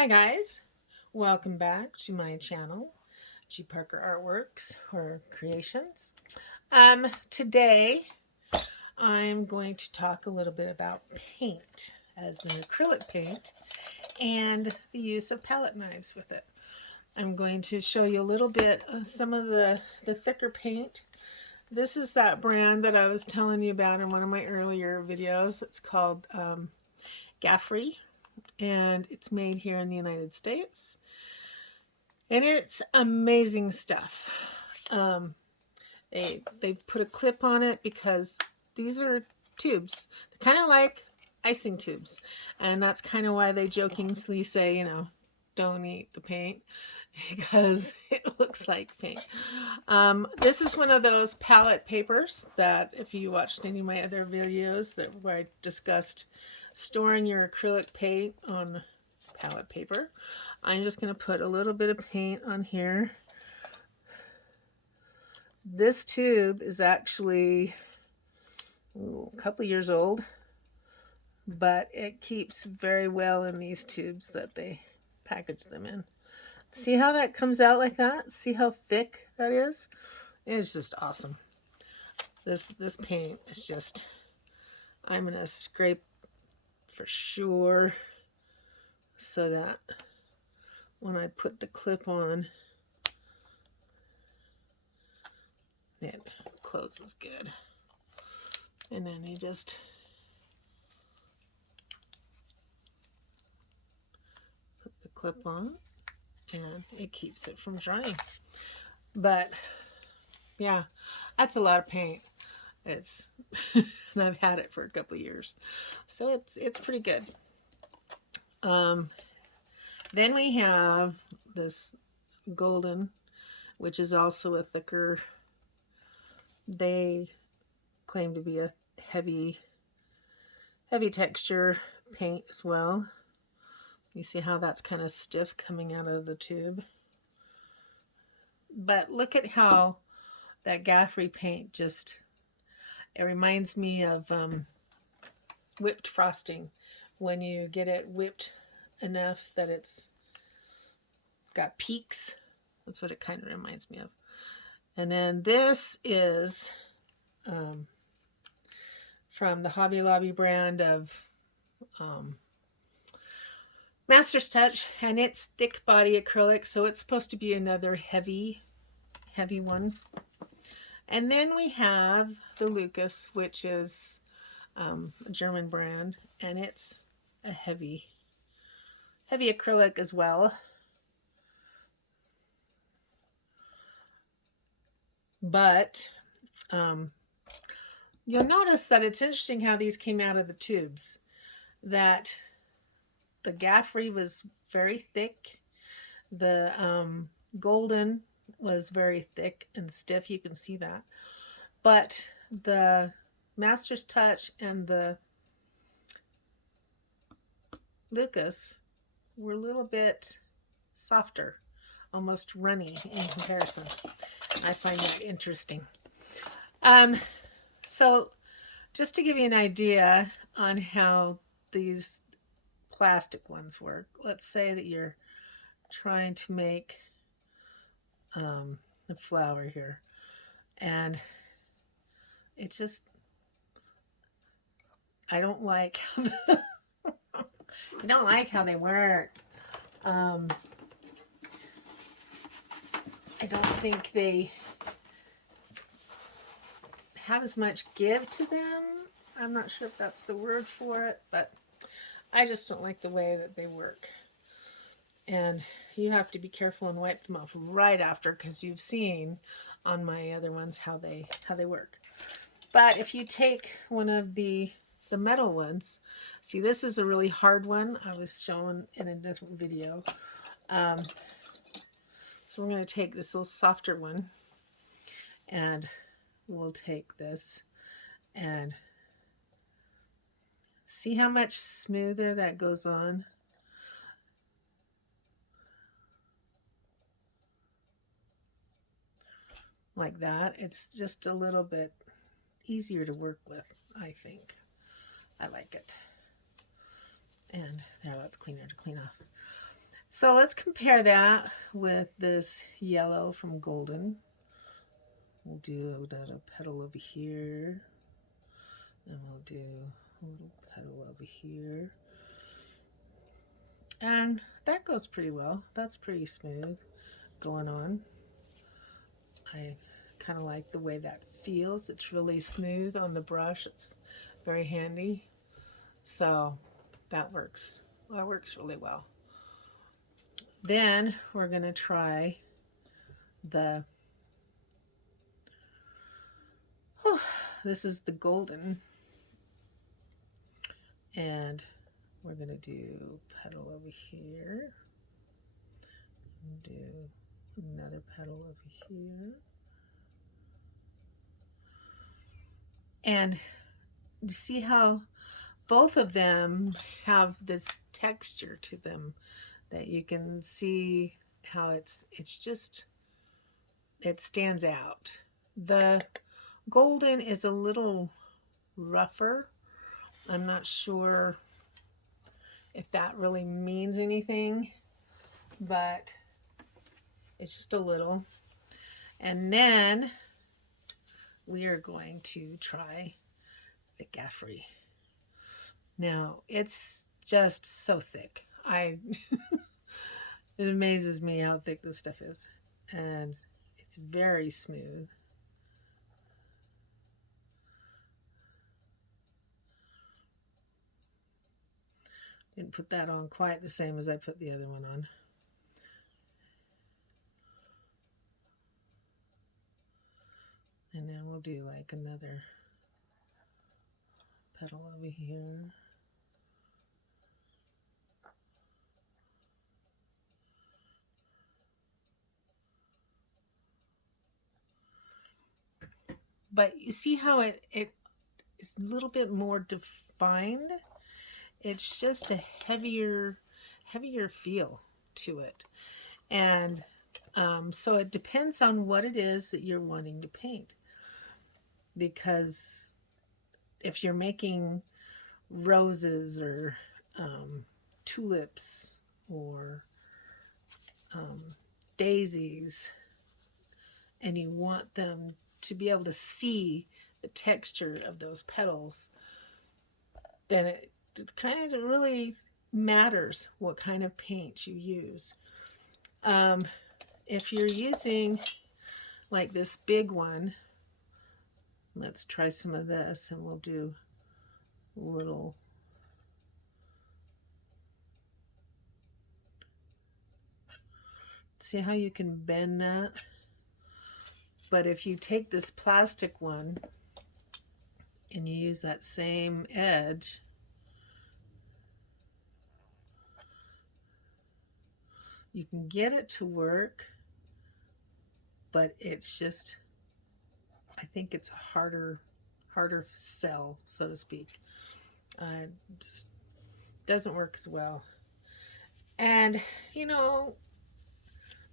Hi guys, welcome back to my channel, G Parker Artworks or Creations. Today I'm going to talk a little bit about paint as an acrylic paint and the use of palette knives with it. I'm going to show you a little bit of some of the thicker paint. This is that brand that I was telling you about in one of my earlier videos. It's called Gaffrey, and it's made here in the United States. And it's amazing stuff. Um, they put a clip on it because these are tubes. They're kind of like icing tubes, and that's kind of why they jokingly say, don't eat the paint because it looks like paint. This is one of those palette papers that, if you watched any of my other videos where I discussed storing your acrylic paint on palette paper, I'm just going to put a little bit of paint on here. This tube is actually a couple years old, but it keeps very well in these tubes that they package them in. See how that comes out like that? See how thick that is? It's just awesome. This paint is just, I'm going to scrape for sure so that when I put the clip on, it closes good. And then you just put the clip on and it keeps it from drying. But yeah, that's a lot of paint. It's and I've had it for a couple of years, so it's pretty good. Then we have this golden, which is also a thicker. They claim to be a heavy texture paint as well. You see how that's kind of stiff coming out of the tube. But look at how that Gaffrey paint just, it reminds me of whipped frosting. When you get it whipped enough that it's got peaks, that's what it kind of reminds me of. And then this is from the Hobby Lobby brand of Master's Touch, and it's thick body acrylic, so it's supposed to be another heavy one. And then we have the Lucas, which is a German brand, and it's a heavy acrylic as well. But you'll notice that it's interesting how these came out of the tubes. That the Gaffrey was very thick. The golden was very thick and stiff. You can see that. But the Master's Touch and the Lucas were a little bit softer, almost runny in comparison. I find that interesting. So just to give you an idea on how these plastic ones work, let's say that you're trying to make a flower here, and it just, I don't like I don't like how they work. I don't think they have as much give to them. I'm not sure if that's the word for it, but I just don't like the way that they work. And you have to be careful and wipe them off right after, because you've seen on my other ones how they work. But if you take one of the metal ones, see, this is a really hard one. I was shown in a different video. So we're going to take this little softer one, and we'll take this and see how much smoother that goes on. Like that. It's just a little bit easier to work with, I think. I like it. And now that's cleaner to clean off. So let's compare that with this yellow from Golden. We'll do another petal over here, and we'll do a little petal over here. And that goes pretty well. That's pretty smooth going on. I kind of like the way that feels. It's really smooth on the brush. It's very handy. So that works. That works really well. Then we're going to try the, this is the Golden. And we're going to do petal over here. And do another petal over here. And you see how both of them have this texture to them that you can see how it's just, it stands out. The Golden is a little rougher. I'm not sure if that really means anything, but it's just a little. And then we are going to try the Gaffrey. Now, it's just so thick. It amazes me how thick this stuff is. And it's very smooth. Didn't put that on quite the same as I put the other one on. And then we'll do like another petal over here. But you see how it is a little bit more defined. It's just a heavier feel to it. And so it depends on what it is that you're wanting to paint. Because if you're making roses or tulips or daisies, and you want them to be able to see the texture of those petals, then it kind of really matters what kind of paint you use. If you're using like this big one, let's try some of this, and we'll do a little. See how you can bend that? But if you take this plastic one and you use that same edge, you can get it to work, but it's just, I think it's a harder sell, so to speak. Just doesn't work as well. And, you know,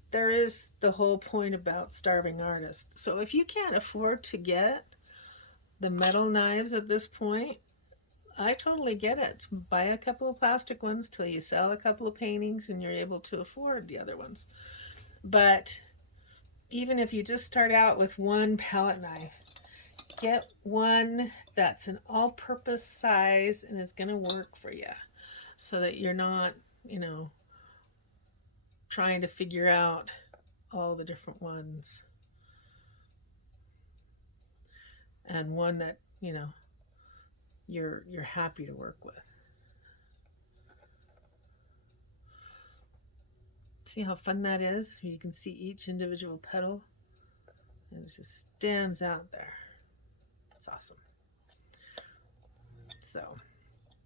there is the whole point about starving artists. So if you can't afford to get the metal knives at this point, I totally get it. Buy a couple of plastic ones till you sell a couple of paintings and you're able to afford the other ones. But even if you just start out with one palette knife, get one that's an all-purpose size and is going to work for you, so that you're not, you know, trying to figure out all the different ones. And one that, you know, you're happy to work with. See how fun that is? You can see each individual petal, and it just stands out there. It's awesome. So,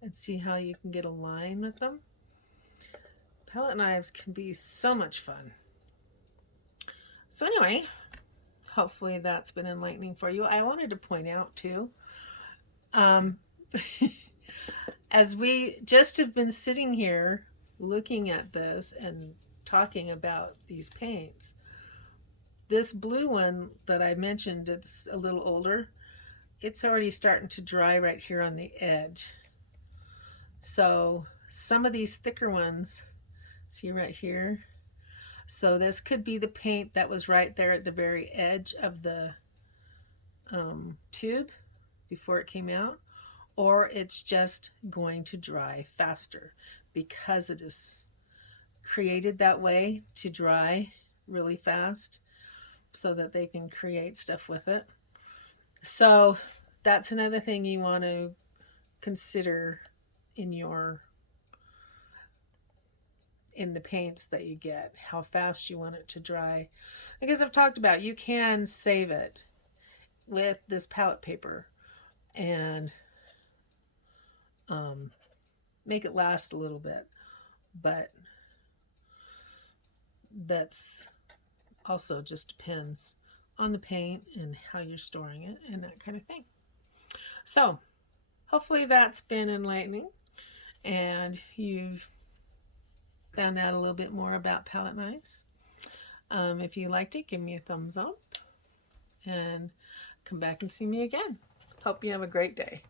and see how you can get a line with them. Palette knives can be so much fun. So anyway, hopefully that's been enlightening for you. I wanted to point out too, as we just have been sitting here looking at this and talking about these paints, this blue one that I mentioned, it's a little older, it's already starting to dry right here on the edge. So some of these thicker ones See right here? So this could be the paint that was right there at the very edge of the tube before it came out, or it's just going to dry faster because it is created that way to dry really fast so that they can create stuff with it. So that's another thing you want to consider in the paints that you get, how fast you want it to dry. Because I've talked about, you can save it with this palette paper and make it last a little bit, but that's also just depends on the paint and how you're storing it and that kind of thing. So hopefully that's been enlightening and you've found out a little bit more about palette knives. If you liked it, give me a thumbs up and come back and see me again. Hope you have a great day.